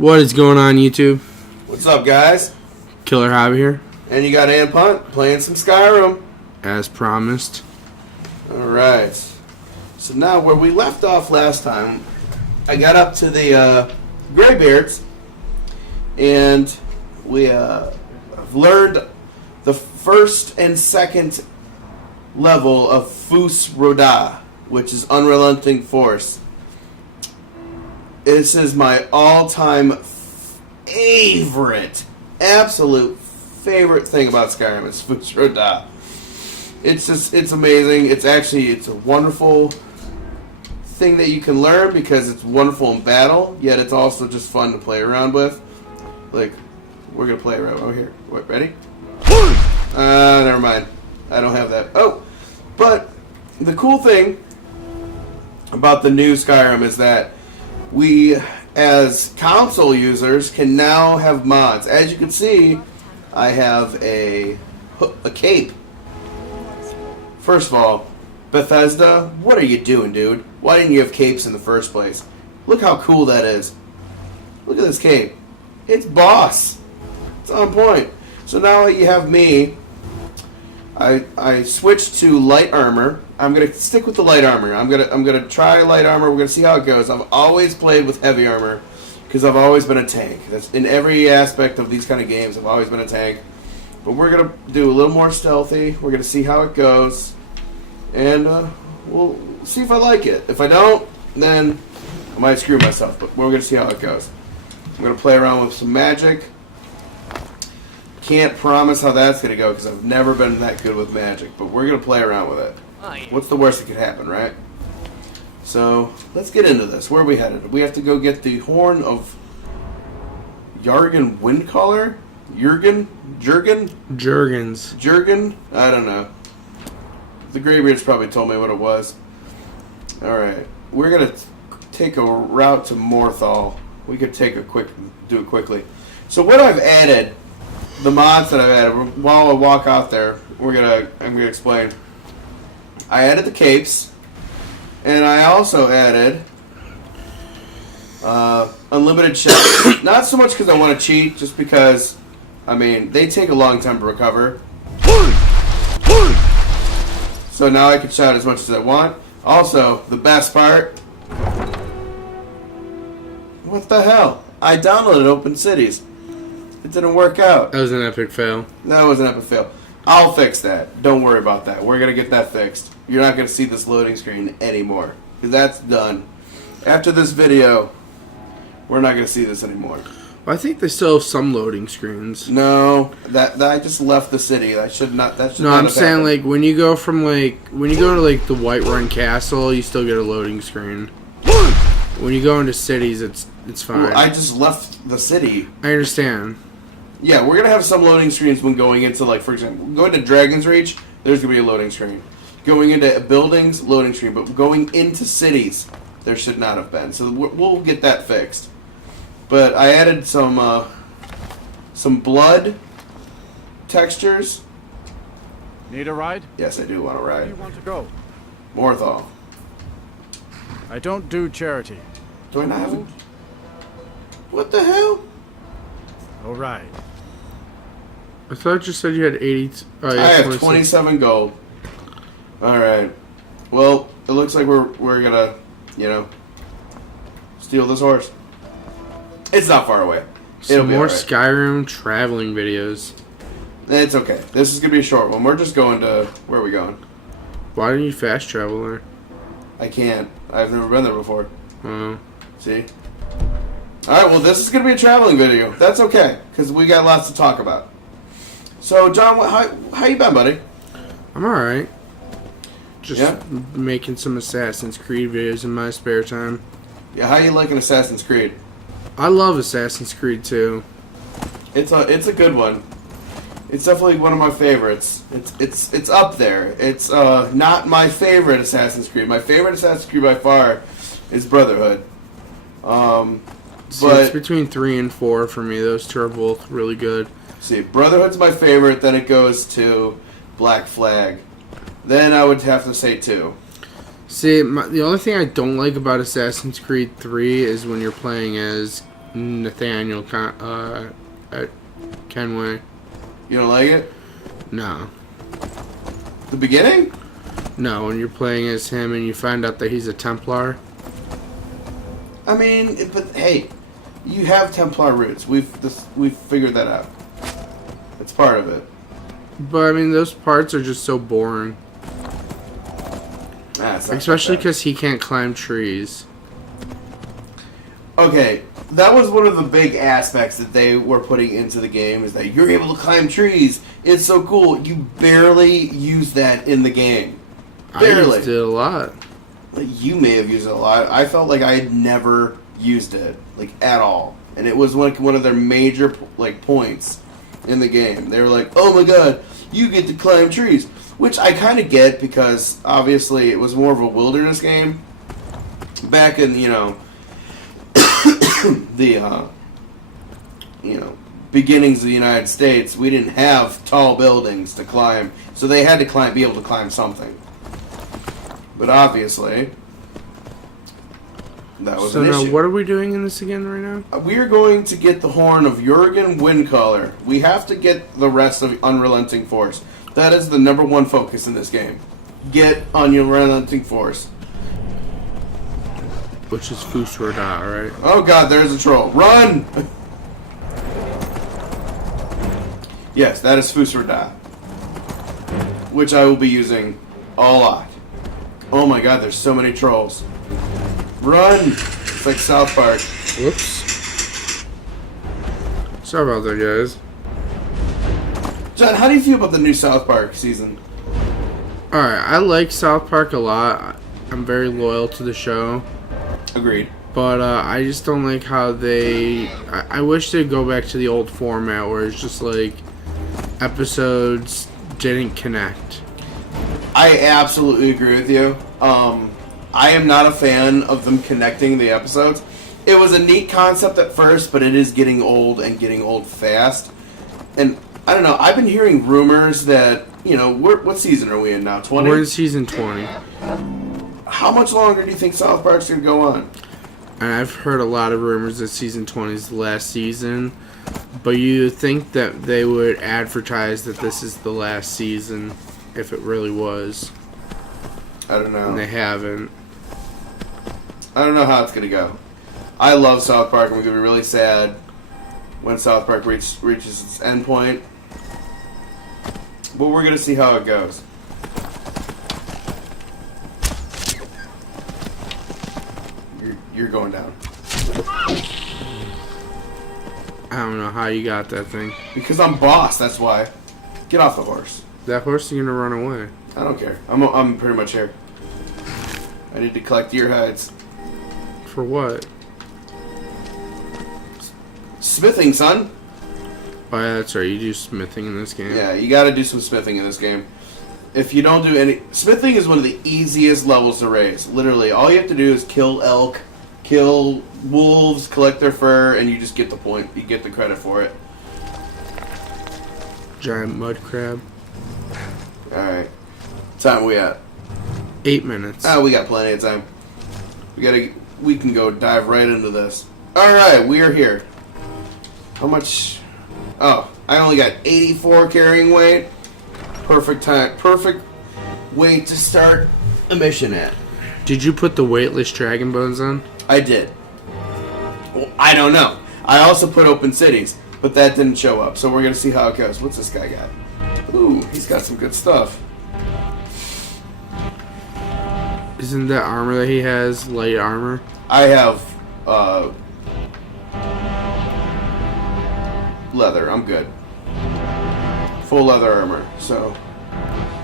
What is going on, YouTube? What's up, guys? Killer Hobby here, And you got Ann Punt playing some Skyrim. as promised. Alright. So now, where we left off last time, I got up to the Greybeards, and we have learned the first and second level of Fus Roda, which is Unrelenting Force. This is my all-time absolute favorite thing about Skyrim is Fus Roda. It's amazing. It's a wonderful thing that you can learn because it's wonderful in battle, yet it's also just fun to play around with. Like, we're going to play around over here. What, ready? Never mind. I don't have that. Oh, but the cool thing about the new Skyrim is that we, as console users, can now have mods. As you can see, I have a cape. First of all, Bethesda, what are you doing, dude? Why didn't you have capes in the first place? Look how cool that is. Look at this cape. It's boss. It's on point. So now that you have me, I switched to light armor. I'm gonna stick with the light armor. I'm gonna try light armor. We're gonna see how it goes. I've always played with heavy armor because I've always been a tank. That's in every aspect of these kind of games. I've always been a tank. But we're gonna do a little more stealthy. We're gonna see how it goes, and we'll see if I like it. If I don't, then I might screw myself. But we're gonna see how it goes. I'm gonna play around with some magic. Can't promise how that's going to go because I've never been that good with magic, but we're going to play around with it. What's the worst that could happen, right? So, let's get into this. Where are we headed? We have to go get the Horn of Jargon Windcaller? Jurgen? Jurgens. I don't know. The Greybeards probably told me what it was. Alright. We're going to take a route to Morthal. We could do it quickly. So what I've added, the mods that I've added, while I walk out there, I'm gonna explain. I added the capes, and I also added unlimited shots. Not so much because I want to cheat, just because, I mean, they take a long time to recover. So now I can shout as much as I want. Also, the best part. What the hell? I downloaded Open Cities. It didn't work out. That was an epic fail. That was an epic fail. I'll fix that. Don't worry about that. We're going to get that fixed. You're not going to see this loading screen anymore. Because that's done. After this video, we're not going to see this anymore. Well, I think they still have some loading screens. No, that I just left the city. That should not have I'm saying, happened. like, when you go to, like, the Whiterun Castle, you still get a loading screen. When you go into cities, it's fine. Well, I just left the city. I understand. Yeah, we're going to have some loading screens when going into, like, for example, going to Dragon's Reach, there's going to be a loading screen. Going into buildings, loading screen. But going into cities, there should not have been. So we'll get that fixed. But I added some blood textures. Need a ride? Yes, I do want to Where ride. do you want to go? Morthal. I don't do charity. Do I not have a... What the hell? All right. I thought you said you had 80... Oh, yeah, I have 27 gold. Alright. Well, it looks like we're gonna, steal this horse. It's not far away. Some more Skyrim traveling videos. It's okay. This is gonna be a short one. We're just going to... Where are we going? Why didn't you fast travel there? I can't. I've never been there before. Oh. See? Alright, well, this is going to be a traveling video. That's okay, because we got lots to talk about. So, John, how you been, buddy? I'm alright. Just making some Assassin's Creed videos in my spare time. Yeah, how you liking Assassin's Creed? I love Assassin's Creed too. It's a good one. It's definitely one of my favorites. It's up there. It's not my favorite Assassin's Creed. My favorite Assassin's Creed by far is Brotherhood. See, it's between 3 and 4 for me. Those two are both really good. See, Brotherhood's my favorite. Then it goes to Black Flag. Then I would have to say 2. See, the only thing I don't like about Assassin's Creed 3 is when you're playing as Nathaniel Kenway. You don't like it? No. The beginning? No, when you're playing as him and you find out that he's a Templar. I mean, but hey, you have Templar roots. We've figured that out. It's part of it. But I mean, those parts are just so boring. Especially because he can't climb trees. Okay, that was one of the big aspects that they were putting into the game, is that you're able to climb trees. It's so cool. You barely use that in the game. Barely. I used it a lot. You may have used it a lot. I felt like I had never used it, like, at all. And it was like one of their major, like, points in the game. They were like, oh my god, you get to climb trees. Which I kind of get, because obviously it was more of a wilderness game. Back in, the beginnings of the United States, we didn't have tall buildings to climb, so they had to be able to climb something. But obviously, that was an issue. So now, what are we doing in this again right now? We are going to get the horn of Jurgen Windcaller. We have to get the rest of Unrelenting Force. That is the number one focus in this game. Get Unrelenting Force. Which is Fusroda, right? Oh god, there's a troll. Run! Yes, that is Fusroda. Which I will be using a lot. Oh my god, there's so many trolls. Run! It's like South Park. Whoops. Sorry about that, guys. John, how do you feel about the new South Park season? Alright, I like South Park a lot. I'm very loyal to the show. Agreed. But I just don't like how they... I wish they'd go back to the old format where it's just like episodes didn't connect. I absolutely agree with you. I am not a fan of them connecting the episodes. It was a neat concept at first, but it is getting old and getting old fast. And I don't know, I've been hearing rumors that, what season are we in now? 20? We're in season 20. How much longer do you think South Park's going to go on? And I've heard a lot of rumors that season 20 is the last season. But you think that they would advertise that this is the last season if it really was. I don't know. And they haven't. I don't know how it's going to go. I love South Park, and we're going to be really sad when South Park reaches its end point. But we're going to see how it goes. You're going down. I don't know how you got that thing. Because I'm boss, that's why. Get off the horse. That horse is going to run away. I don't care. I'm pretty much here. I need to collect deer hides. For what? Smithing, son. Oh yeah, that's right. You do smithing in this game. Yeah, you gotta do some smithing in this game. If you don't do any... Smithing is one of the easiest levels to raise. Literally, all you have to do is kill elk, kill wolves, collect their fur, and you just get the point. You get the credit for it. Giant mud crab. Alright. Time we at? 8 minutes. We got plenty of time. We can go dive right into this. Alright, we are here. How much... Oh, I only got 84 carrying weight. Perfect time. Perfect weight to start a mission at. Did you put the weightless dragon bones on? I did. Well, I don't know. I also put open cities, but that didn't show up. So we're going to see how it goes. What's this guy got? Ooh, he's got some good stuff. Isn't that armor that he has light armor? I have leather. I'm good. Full leather armor. So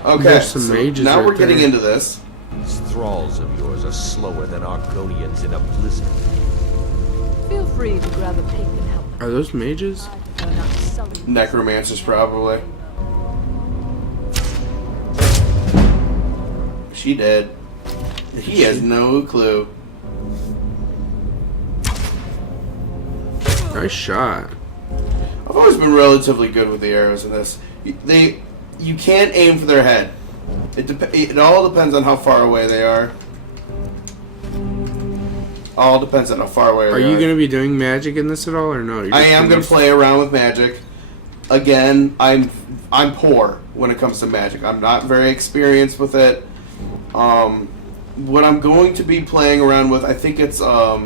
okay. There's some mages now right we're getting there. into this. These thralls of yours are slower than Argonians in a blizzard. Feel free to grab a pick and help. Are those mages? They're not sully. Necromancers probably. She did. He has no clue. Nice shot. I've always been relatively good with the arrows in this. You can't aim for their head. It all depends on how far away they are. All depends on how far away. Are you going to be doing magic in this at all, or no? I am going to play around with magic. Again, I'm poor when it comes to magic. I'm not very experienced with it. What I'm going to be playing around with, I think it's help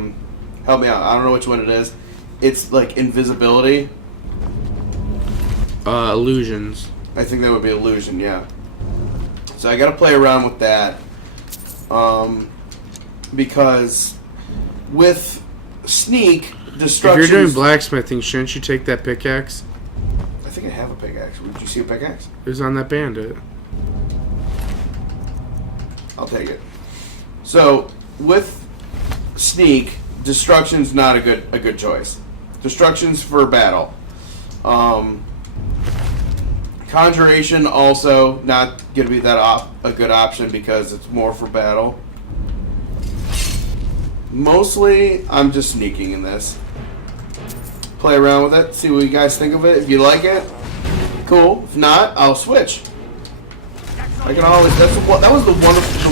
me out. I don't know which one it is. It's like invisibility. Illusions. I think that would be illusion. Yeah. So I got to play around with that. Because with sneak, destruction. If you're doing blacksmithing, shouldn't you take that pickaxe? I think I have a pickaxe. Did you see a pickaxe? It was on that bandit. I'll take it. So with sneak, destruction's not a good choice. Destruction's for battle. Conjuration also not going to be that a good option because it's more for battle. Mostly, I'm just sneaking in this. Play around with it, see what you guys think of it. If you like it, cool. If not, I'll switch. I can always. That was the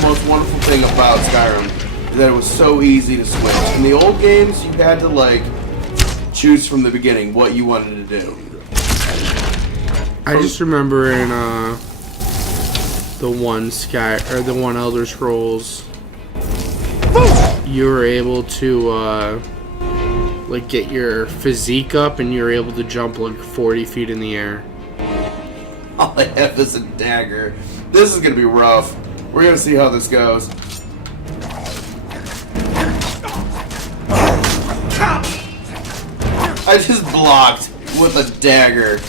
most wonderful thing about Skyrim, is that it was so easy to switch. In the old games, you had to like choose from the beginning what you wanted to do. I just remember in the one Elder Scrolls, you were able to like get your physique up, and you were able to jump like 40 feet in the air. All I have is a dagger. This is gonna be rough. We're gonna see how this goes. I just blocked with a dagger.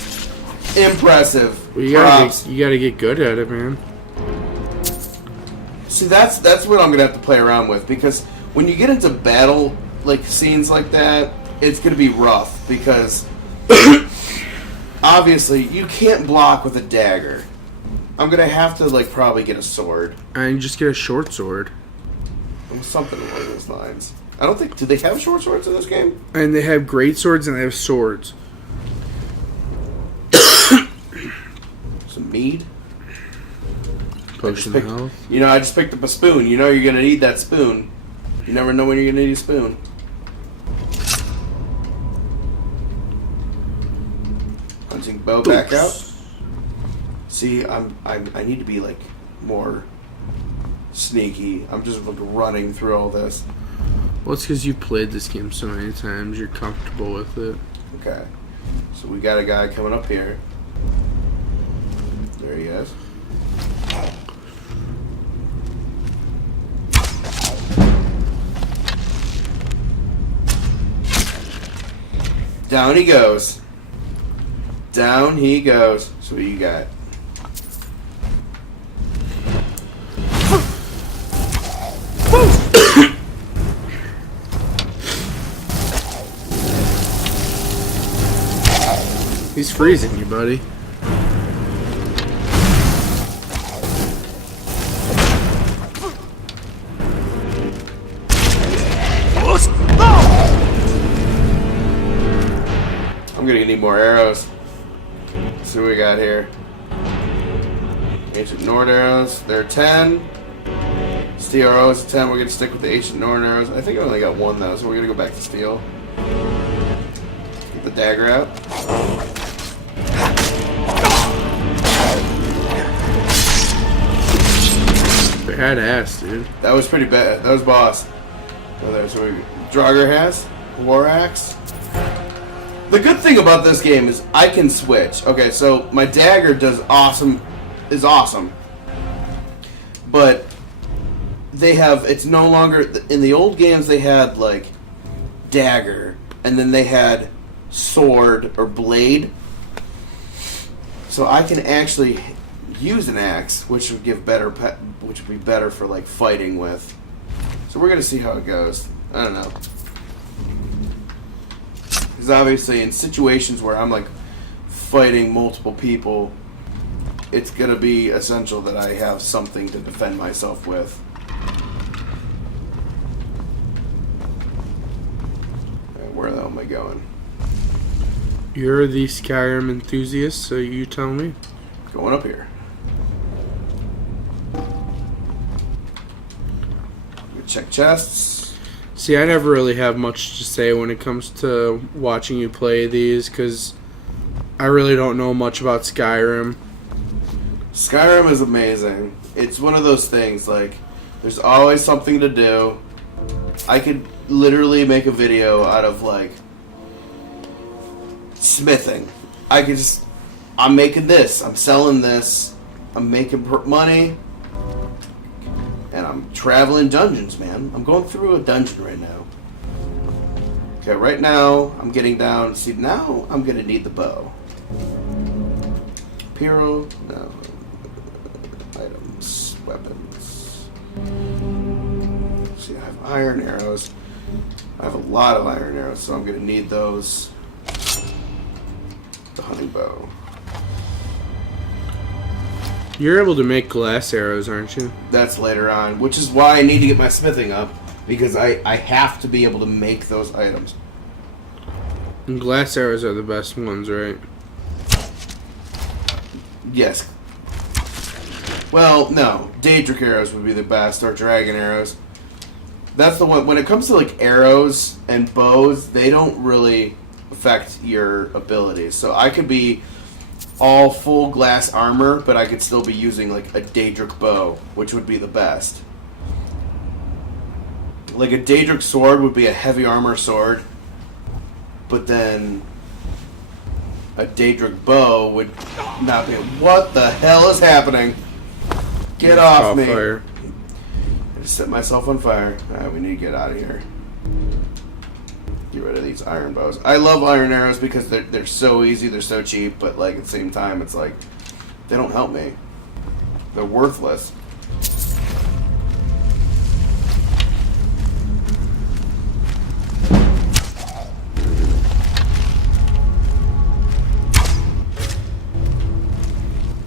Impressive. Well, you gotta get good at it, man. See, that's what I'm gonna have to play around with, because when you get into battle like scenes like that, it's gonna be rough because obviously you can't block with a dagger. I'm gonna have to like probably get a sword. And just get a short sword. Or something along those lines. I don't think. Do they have short swords in this game? And they have great swords and they have swords. Some mead. Potion of health. You know, I just picked up a spoon. You know you're gonna need that spoon. You never know when you're gonna need a spoon. Hunting bow back out. See, I need to be like more sneaky. I'm just like running through all this. Well, it's because you played this game so many times. You're comfortable with it. Okay. So we got a guy coming up here. There he is. Down he goes. Down he goes. So what you got? He's freezing you, buddy. I'm gonna need more arrows. Let's see what we got here. Ancient Nord arrows. They're 10. Steel arrows 10. We're gonna stick with the ancient Nord arrows. I think I only got one though, so we're gonna go back to steel. Get the dagger out. Badass, dude. That was pretty bad. That was boss. Oh, there's what Draugr has. War axe. The good thing about this game is I can switch. Okay, so my dagger is awesome, but they have, it's no longer, in the old games they had like dagger, and then they had sword or blade. So I can actually use an axe, which would give which would be better for like fighting with. So we're gonna see how it goes. I don't know. Because obviously in situations where I'm like fighting multiple people, it's going to be essential that I have something to defend myself with. Right, where the hell am I going? You're the Skyrim enthusiast, so you tell me. Going up here. Check chests. See, I never really have much to say when it comes to watching you play these, because I really don't know much about Skyrim. Skyrim is amazing. It's one of those things, like, there's always something to do. I could literally make a video out of, like, smithing. I could just, I'm making this, I'm selling this, I'm making money, and I'm traveling dungeons, man. I'm going through a dungeon right now. Okay, right now, I'm getting down. See, now I'm going to need the bow. Piro, no. Items, weapons. See, I have iron arrows. I have a lot of iron arrows, so I'm going to need those. The hunting bow. You're able to make glass arrows, aren't you? That's later on, which is why I need to get my smithing up, because I have to be able to make those items. And glass arrows are the best ones, right? Yes. Well, no. Daedric arrows would be the best, or dragon arrows. That's the one. When it comes to like arrows and bows, they don't really affect your abilities. So I could be all full glass armor, but I could still be using like a Daedric bow, which would be the best. Like a Daedric sword would be a heavy armor sword, but then a Daedric bow would not be. What the hell is happening? Get off me! Fire. I just set myself on fire. Alright, we need to get out of here. Get rid of these iron bows. I love iron arrows because they're so easy, they're so cheap, but like at the same time, it's like they don't help me. They're worthless.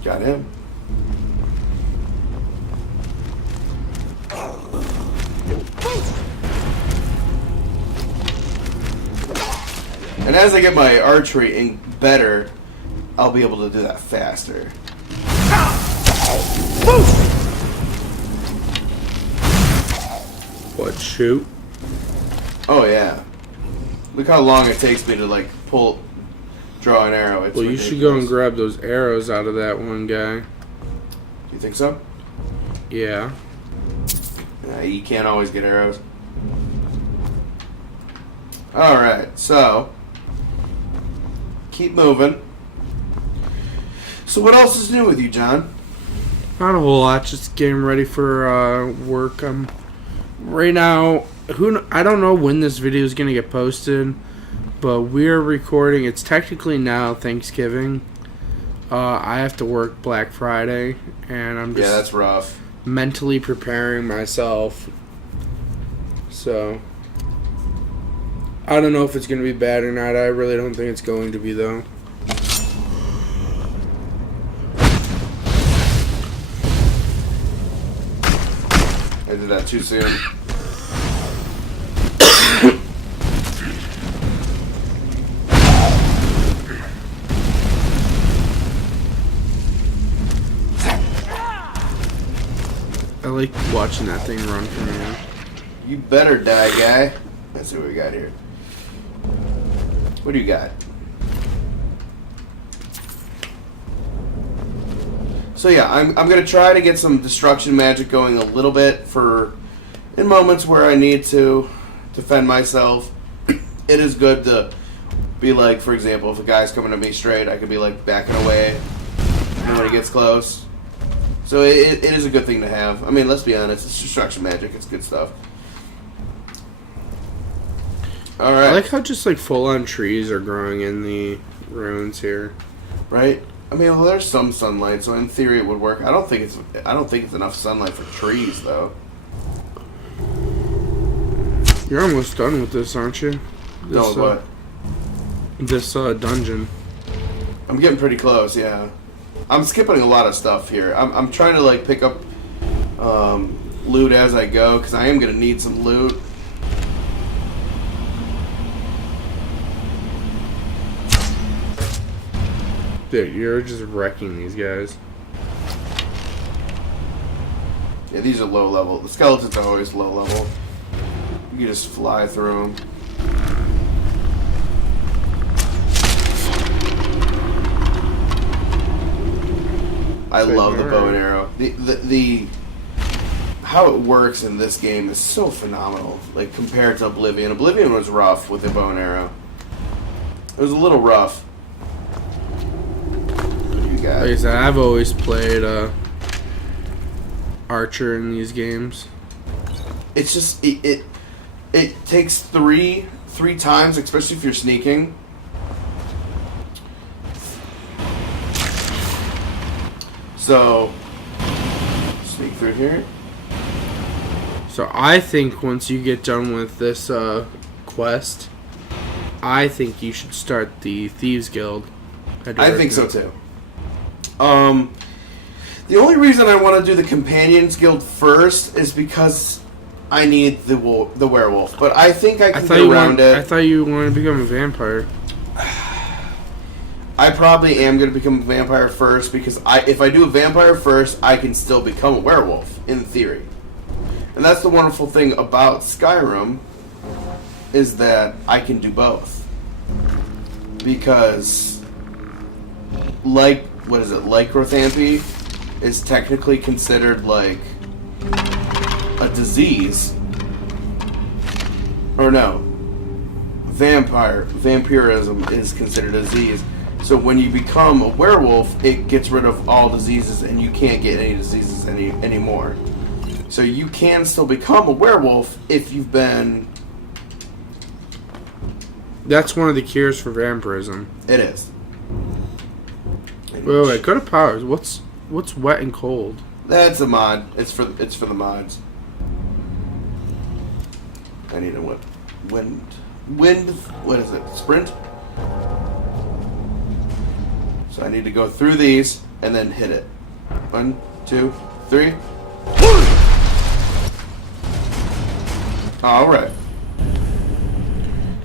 Got him. And as I get my archery better, I'll be able to do that faster. What, shoot? Oh yeah. Look how long it takes me to like draw an arrow. It's Well, you ridiculous. should go and grab those arrows out of that one guy. You think so? Yeah. You can't always get arrows. Alright, so keep moving. So what else is new with you, John? Not a whole lot. Just getting ready for work. Right now. I don't know when this video is gonna get posted, but we're recording. It's technically now Thanksgiving. I have to work Black Friday, and I'm just that's rough. mentally preparing myself. So I don't know if it's gonna be bad or not. I really don't think it's going to be, though. I did that too soon. I like watching that thing run from you. You better die, guy. Let's see what we got here. What do you got? So yeah, I'm gonna try to get some destruction magic going a little bit in moments where I need to defend myself. It is good to be like, for example, if a guy's coming to me straight, I could be like backing away when he gets close. So it is a good thing to have. I mean, let's be honest, it's destruction magic. It's good stuff. Alright. I like how just like full on trees are growing in the ruins here. Right? I mean, well, there's some sunlight, so in theory it would work. I don't think it's enough sunlight for trees, though. You're almost done with this, aren't you? No, what? This dungeon. I'm getting pretty close, yeah. I'm skipping a lot of stuff here. I'm trying to like pick up loot as I go, because I am going to need some loot. Dude, you're just wrecking these guys. Yeah, these are low level. The skeletons are always low level. You just fly through them. I love the bow and arrow. The how it works in this game is so phenomenal. Like compared to Oblivion. Oblivion was rough with the bow and arrow. It was a little rough. What do you got? Like I said, I've always played Archer in these games. It's just it takes three times, especially if you're sneaking. So sneak through here. So I think once you get done with this quest, I think you should start the Thieves Guild. I think so too. The only reason I want to do the Companions Guild first is because I need the werewolf. But I think I can get around it. I thought you wanted to become a vampire. I probably am going to become a vampire first because if I do a vampire first, I can still become a werewolf, in theory. And that's the wonderful thing about Skyrim, is that I can do both. Because, lycanthropy is technically considered like a disease. Or no. Vampirism is considered a disease. So when you become a werewolf, it gets rid of all diseases and you can't get any diseases anymore. So you can still become a werewolf if you've been... That's one of the cures for vampirism. It is. Wait, go to powers. What's wet and cold? That's a mod. It's for the mods. I need a wind. What is it? Sprint. So I need to go through these and then hit it. 1, 2, 3. All right.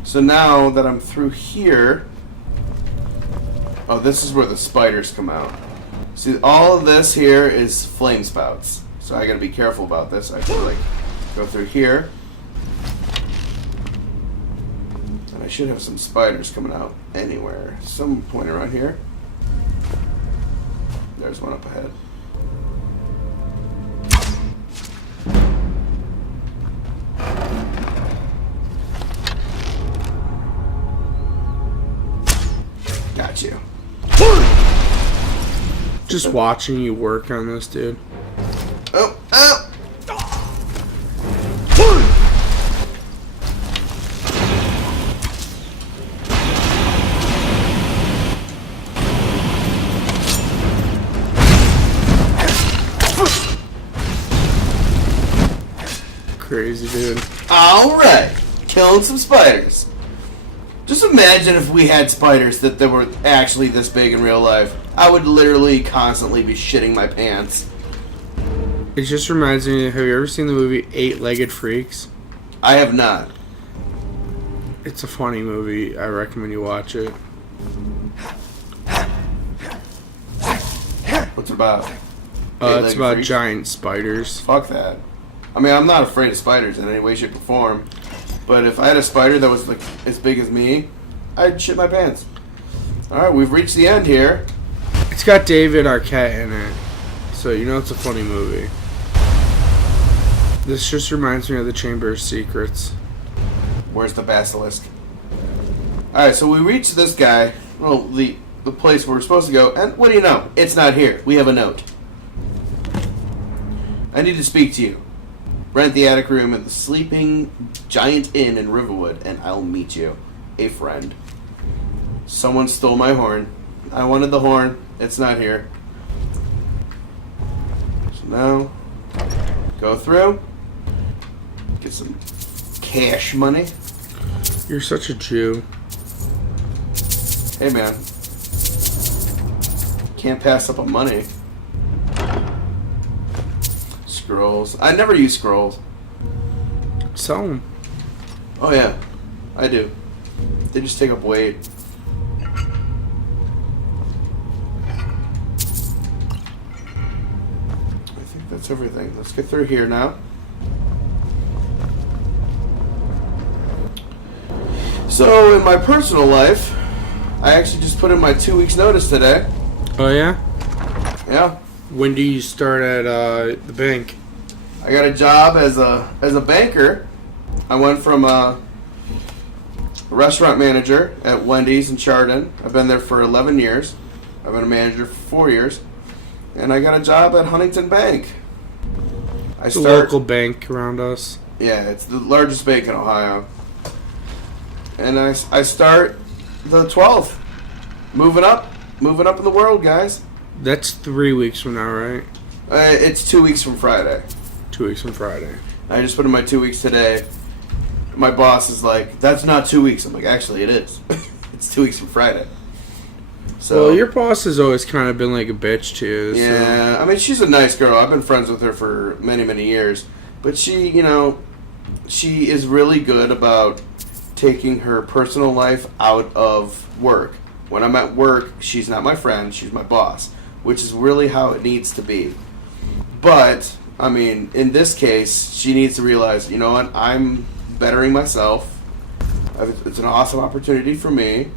So now that I'm through here, oh, this is where the spiders come out. See, all of this here is flame spouts. So I gotta be careful about this. I should go through here. And I should have some spiders coming out anywhere. Some point around here. There's one up ahead. Got you. Just watching you work on this, dude. Oh! Crazy, dude. Alright! Killing some spiders. Just imagine if we had spiders that were actually this big in real life. I would literally constantly be shitting my pants. It just reminds me, have you ever seen the movie 8-Legged Freaks? I have not. It's a funny movie. I recommend you watch it. What's it about? It's about freaks? giant spiders. Fuck that. I mean, I'm not afraid of spiders in any way, shape, or form. But if I had a spider that was like as big as me, I'd shit my pants. Alright, we've reached the end here. It's got David Arquette in it. So you know it's a funny movie. This just reminds me of the Chamber of Secrets. Where's the basilisk? Alright, so we reached this guy. Well, the place where we're supposed to go. And what do you know? It's not here. We have a note. I need to speak to you. Rent the attic room at the Sleeping Giant Inn in Riverwood, and I'll meet you. A friend. Someone stole my horn. I wanted the horn. It's not here. So now, go through. Get some cash money. You're such a Jew. Hey, man. Can't pass up on money. Scrolls. I never use scrolls. Sell them. Oh, yeah. I do. They just take up weight. I think that's everything. Let's get through here now. So, in my personal life, I actually just put in my 2 weeks notice today. Oh yeah? Yeah. When do you start at the bank? I got a job as a banker. I went from a restaurant manager at Wendy's in Chardon. I've been there for 11 years. I've been a manager for 4 years. And I got a job at Huntington Bank. It's a local bank around us. Yeah, it's the largest bank in Ohio. And I start the 12th. Moving up in the world, guys. That's 3 weeks from now, right? It's 2 weeks from Friday. 2 weeks from Friday. I just put in my 2 weeks today. My boss is like, that's not 2 weeks. I'm like, actually, it is. It's 2 weeks from Friday. So, well, your boss has always kind of been like a bitch to you. Yeah, So. I mean, she's a nice girl. I've been friends with her for many, many years. But she, she is really good about taking her personal life out of work. When I'm at work, she's not my friend, she's my boss, which is really how it needs to be. But, I mean, in this case, she needs to realize, you know what, I'm bettering myself. It's an awesome opportunity for me,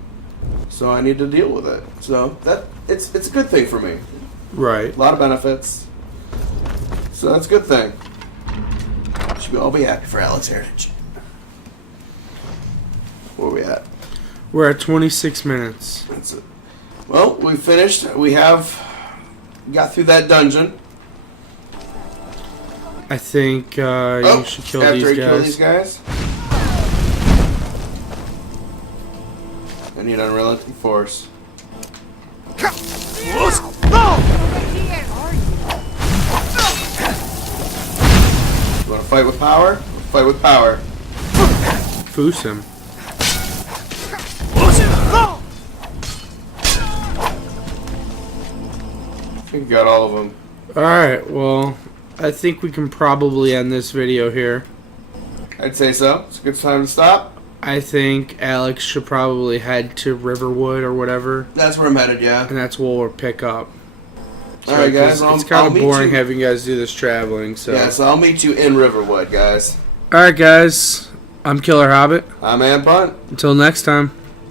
so I need to deal with it. So, it's a good thing for me. Right. A lot of benefits. So that's a good thing. Should we all be happy for Alex Heritage? Where are we at? We're at 26 minutes. That's it. Well, we finished. We have got through that dungeon. I think you should kill after these I guys. kill these guys. I need unrelenting force. You want to fight with power? Fight with power. Foos him. I think we got all of them. Alright, well, I think we can probably end this video here. I'd say so. It's a good time to stop. I think Alex should probably head to Riverwood or whatever, That's where I'm headed, yeah. and that's where we'll pick up. Alright, guys. It's kind of boring having you guys do this traveling, so... Yeah, so I'll meet you in Riverwood, guys. Alright, guys. I'm Killer Hobbit. I'm Ant Bunt. Until next time.